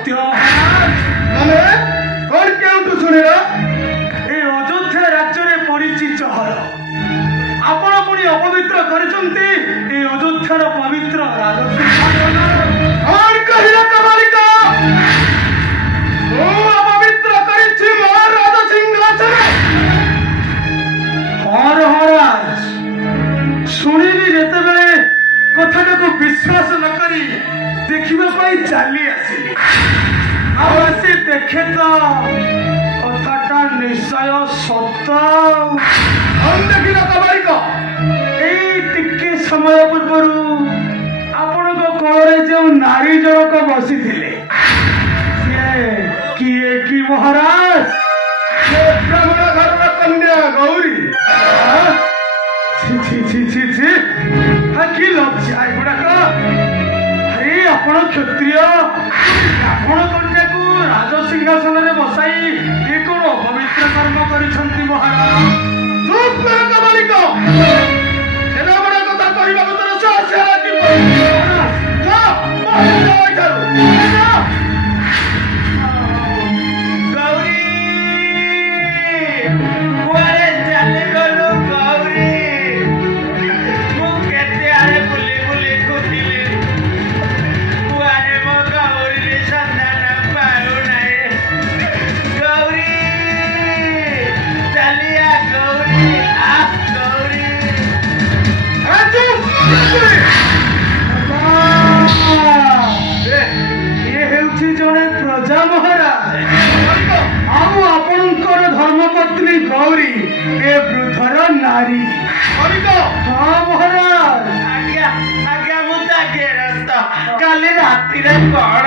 सत्य ମାନେ କଣ କେଉଁଠୁ ଶୁଣିଲ? ଏ ଅଯୋଧ୍ୟା ରାଜ୍ୟରେ ପଡିଛି ଚହଳ। ଆପଣ ପୁଣି ଅପବିତ୍ର କରିଛନ୍ତି ଏ ଅଯୋଧ୍ୟାର ପବିତ୍ର ରାଜସିଂହାସନ। କଣ କହିଲ କମାଳିକ? ମୁଁ ଅପବିତ୍ର କରିଛି ମୋ ରାଜସିଂହାସନ? ହଁ ମହାରାଜ, ଶୁଣିଲି ଯେତେବେଳେ କଥାଟାକୁ ବିଶ୍ୱାସ ନ କରି ଦେଖିବା ପାଇଁ ଚାଲି ଆସିଲି। ଆଉ ଆସି ଦେଖେ ତ କଥାଟା ନିଶ୍ଚୟ ସତ। କଣ ଦେଖିଲ କମାଳିକ? ଏଇ ଟିକେ ସମୟ ପୂର୍ବରୁ ଆପଣଙ୍କ କୋଳରେ ଯେଉଁ ନାରୀ ଜଣକ ବସିଥିଲେ ସିଏ କିଏ କି ମହାରାଜ? ସେ ବ୍ରାହ୍ମଣ ଘରର କନ୍ୟା ଗୌରୀ। ଛି ଛି ଛି ଛି ଛି, କି ଲଜ୍ଜା ଏଗୁଡାକ। ଆରେ ଆପଣ କ୍ଷତ୍ରିୟ, ଆପଣ କନ୍ୟାକୁ ରାଜସିଂହାସନରେ ବସାଇ ଏ କଣ ଅପବିତ୍ର କର୍ମ କରିଛନ୍ତି ମହାରାଜ? ଚୁପ୍ କର କମାଳିକ। ସେନାବଡ଼ କଥା କହିବାକୁ ତୋର ସାହସ ହେଲା କି? ଯା, ବାହାରେ ଯା ଏଠାରୁ। ଯା। ଗୌରୀ, କୁଆଡ଼େ ଚାଲିଗଲୁ ଗୌରୀ? ମୁଁ କେତେ ଆଡ଼େ ବୁଲି ବୁଲି ଖୋଜିଲି, କୁଆଡ଼େ ମୋ ଗୌରୀର ସନ୍ଧାନ ପାଉନାହିଁ। ଗୌରୀ, ଚାଲିଆ ଗୌରୀ, ଆ ଗୌରୀ। ଇଏ ହେଉଛି ଜଣେ ପ୍ରଜା ମହାରାଜ, ଆଉ ଆପଣଙ୍କର ଧର୍ମପତ୍ନୀ ଗୌରୀ ଏ ବୃଦ୍ଧର ନାରୀ। ହଁ ମହାରାଜ। ଆଜ୍ଞା ଆଜ୍ଞା, ମୁଁ ତା ଗେରସ୍ତ। କାଲି ରାତିରେ କଣ